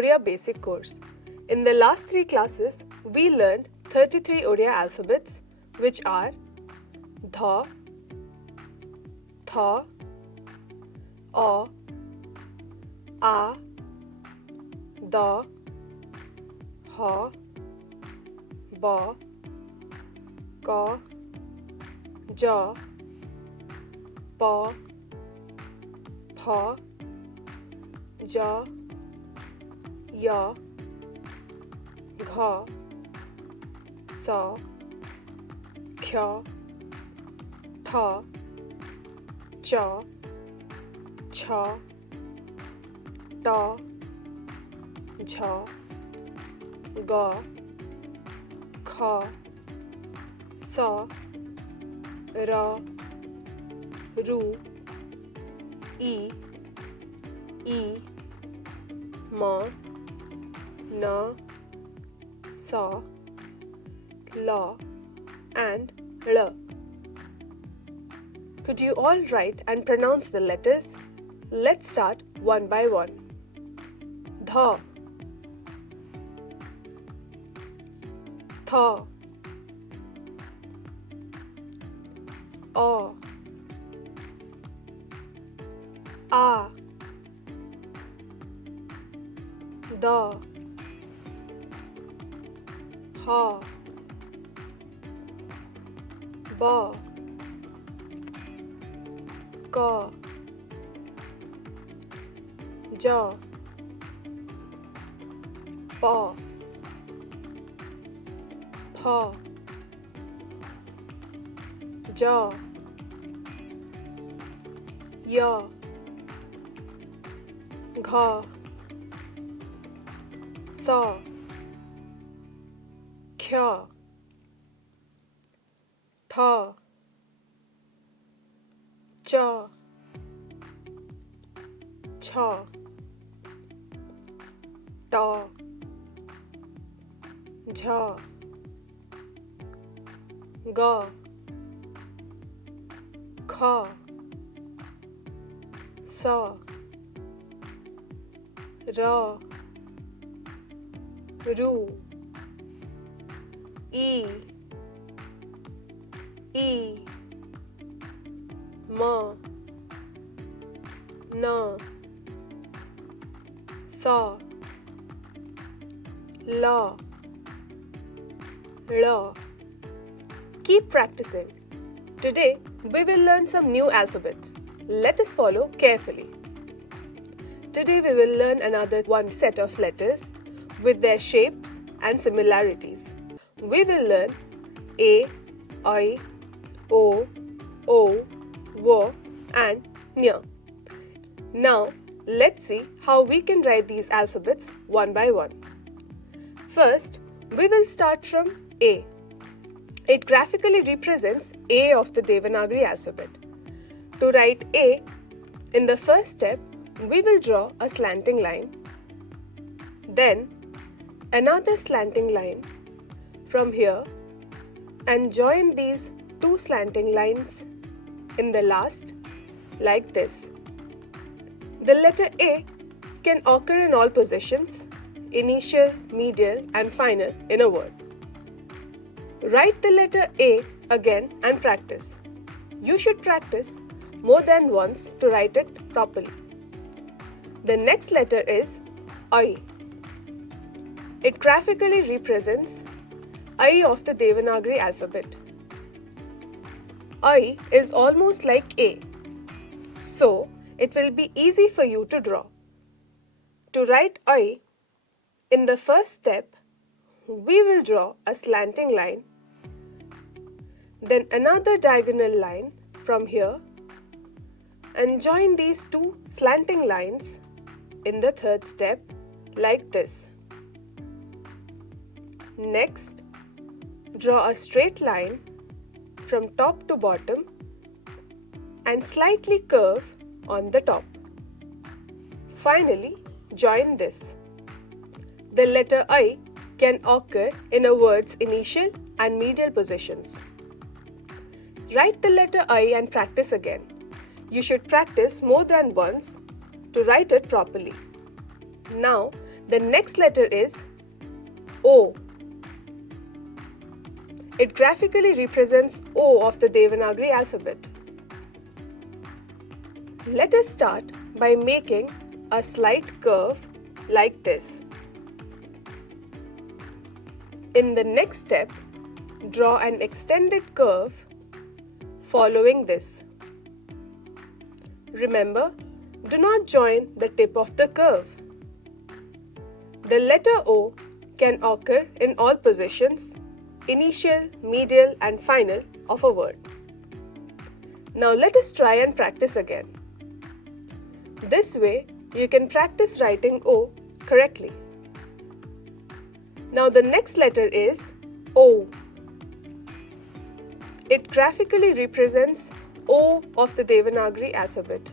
Odia basic course. In the last 3 classes, we learned 33 Odia alphabets, which are Dha, Tha, A, A, Da, Ha, Ba, Ka, Ja, Pa, Pha, Ja, Ya, Gha, Sa, Kya, Tha, Cha, Cha, Ta, Jha, Ga, Kha, Sa, Ra, Ru, E, Ma, Na, Sa, La, and La. Could you all write and pronounce the letters? Let's start one by one. Dha, Tha, A, A, Da, Ha, Ba, Ka, Ja, Pa, Pha, Ja, Ya, Gha, Sa, Kya, Tha, Cha, Cha, Ta, Jha, Ga, Kha, Sa, Ra, Ru, E, Ma, Na, Sa, La, La. Keep practicing. Today, we will learn some new alphabets. Let us follow carefully. Today, we will learn another one set of letters with their shapes and similarities. We will learn A, I, O, W, and Nya. Now, let's see how we can write these alphabets one by one. First, we will start from A. It graphically represents A of the Devanagari alphabet. To write A, in the first step, we will draw a slanting line, then another slanting line from here, and join these two slanting lines in the last like this. The letter A can occur in all positions, initial, medial, and final in a word. Write the letter A again and practice. You should practice more than once to write it properly. The next letter is I. It graphically represents I of the Devanagari alphabet. I is almost like A, so it will be easy for you to draw. To write I, in the first step, we will draw a slanting line, then another diagonal line from here, and join these two slanting lines in the third step like this. Next, draw a straight line from top to bottom and slightly curve on the top. Finally, join this. The letter I can occur in a word's initial and medial positions. Write the letter I and practice again. You should practice more than once to write it properly. Now, The next letter is O. It graphically represents O of the Devanagari alphabet. Let us start by making a slight curve like this. In the next step, draw an extended curve following this. Remember, do not join the tip of the curve. The letter O can occur in all positions, initial, medial, and final of a word. Now let us try and practice again. This way, you can practice writing O correctly. Now the next letter is O. It graphically represents O of the Devanagari alphabet.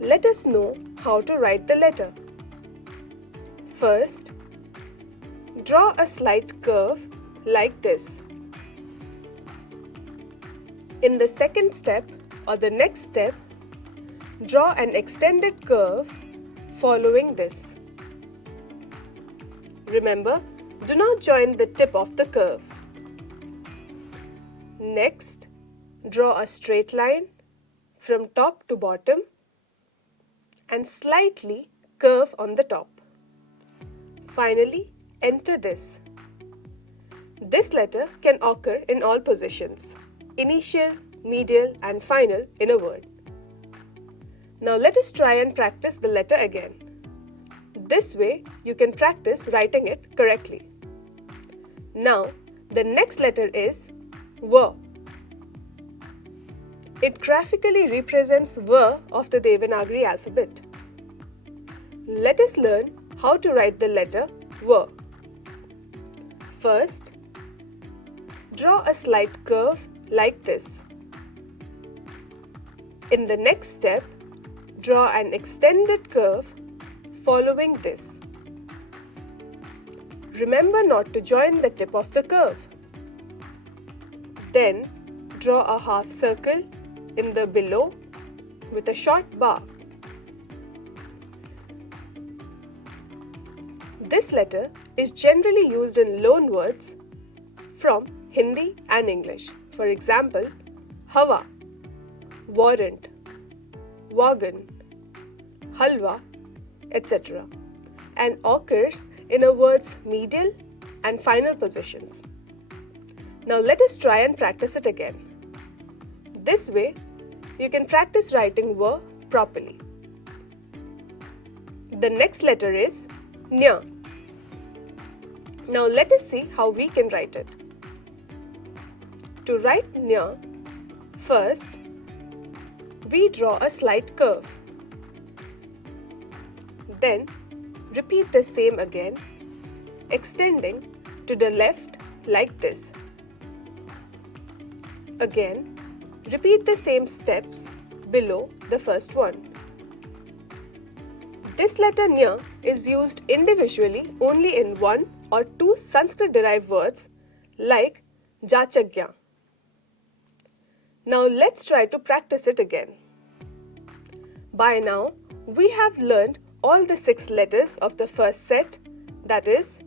Let us know how to write the letter. First, draw a slight curve like this. In the second step or the next step, draw an extended curve following this. Remember, do not join the tip of the curve. Next, draw a straight line from top to bottom and slightly curve on the top. Finally, enter this. This letter can occur in all positions, initial, medial, and final in a word. Now let us try and practice the letter again. This way, you can practice writing it correctly. Now, the next letter is V. It graphically represents V of the Devanagari alphabet. Let us learn how to write the letter V. First, draw a slight curve like this. In the next step, draw an extended curve following this. Remember not to join the tip of the curve. Then, draw a half circle in the below with a short bar. This letter is generally used in loan words from Hindi and English. For example, Hawa, warrant, wagon, halwa, etc. and occurs in a word's medial and final positions. Now let us try and practice it again. This way, you can practice writing V properly. The next letter is Nya. Now let us see how we can write it. To write Nya, first, we draw a slight curve. Then, repeat the same again, extending to the left like this. Again, repeat the same steps below the first one. This letter Nya is used individually only in one or two Sanskrit-derived words like Jachagya. Now let's try to practice it again. By now, we have learned all the 6 letters of the first set, that is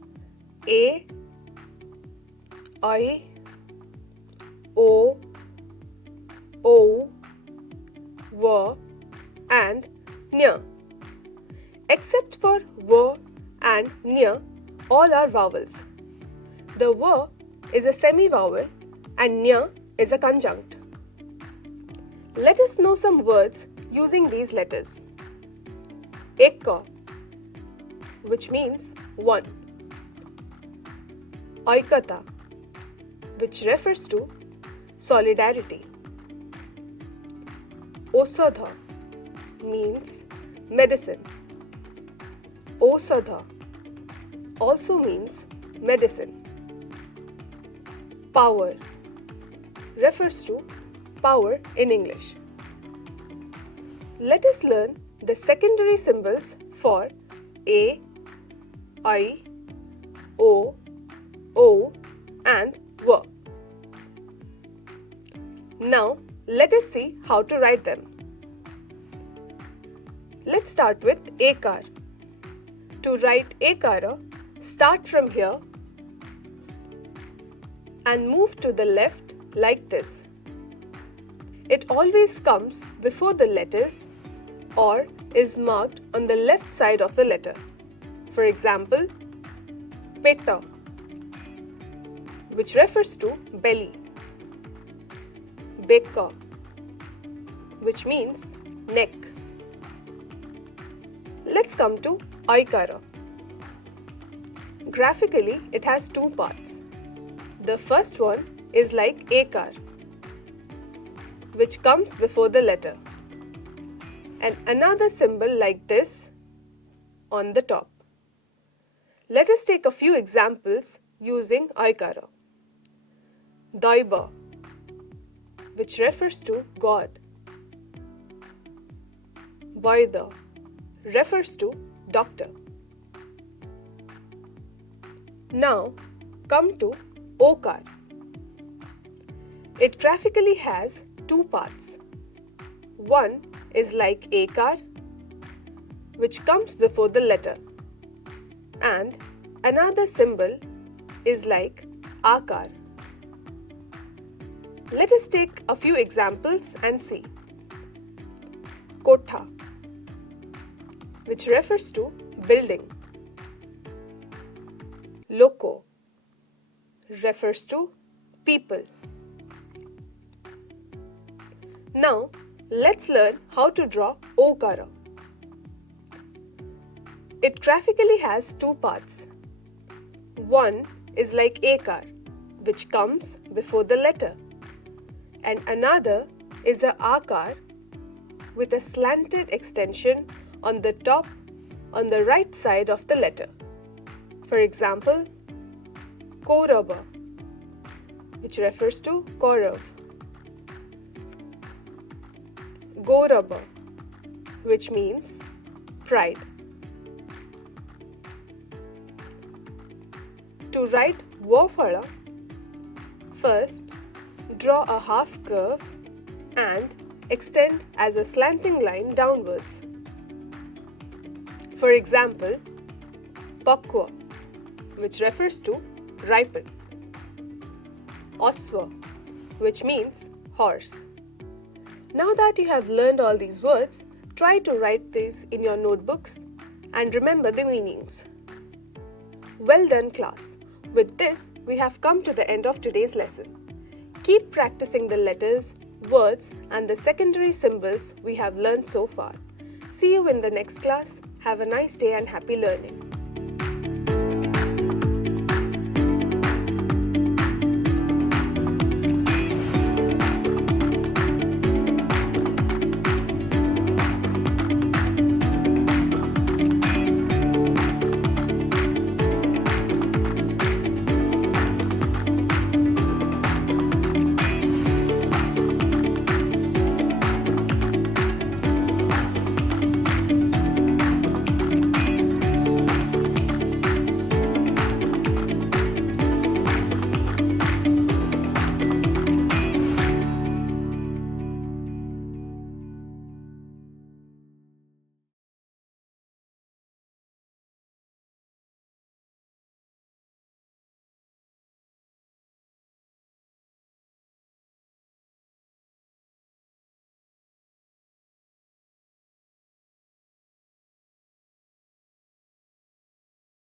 A, I, O, V, and Nya. Except for V and Nya, all are vowels. The V is a semi-vowel and Nya is a conjunct. Let us know some words using these letters. Ekka, which means one. Aikata, which refers to solidarity. Osadha means medicine. Osadha also means medicine. Power refers to power in English. Let us learn the secondary symbols for A, I, O, and V. Now, let us see how to write them. Let's start with Ekar. To write ekara, start from here and move to the left like this. It always comes before the letters or is marked on the left side of the letter. For example, peta, which refers to belly. Beka, which means neck. Let's come to aikara. Graphically, it has two parts. The first one is like ekar, which comes before the letter, and another symbol like this on the top. Let us take a few examples using aikara. Daiba, which refers to God. Vaida refers to doctor. Now come to okar. It graphically has two parts. One is like ekar, which comes before the letter, and another symbol is like akar. Let us take a few examples and see. Kotha, which refers to building. Loko refers to people. Now, let's learn how to draw okara. It graphically has two parts. One is like ekar, which comes before the letter, and another is a akar with a slanted extension on the top on the right side of the letter. For example, Kaurava, which refers to Kaurav. Gaurava, which means pride. To write Vofala, first draw a half curve and extend as a slanting line downwards. For example, Pakwa, which refers to ripen. Oswa, which means horse. Now that you have learned all these words, try to write these in your notebooks and remember the meanings. Well done, class. With this, we have come to the end of today's lesson. Keep practicing the letters, words, and the secondary symbols we have learned so far. See you in the next class. Have a nice day and happy learning.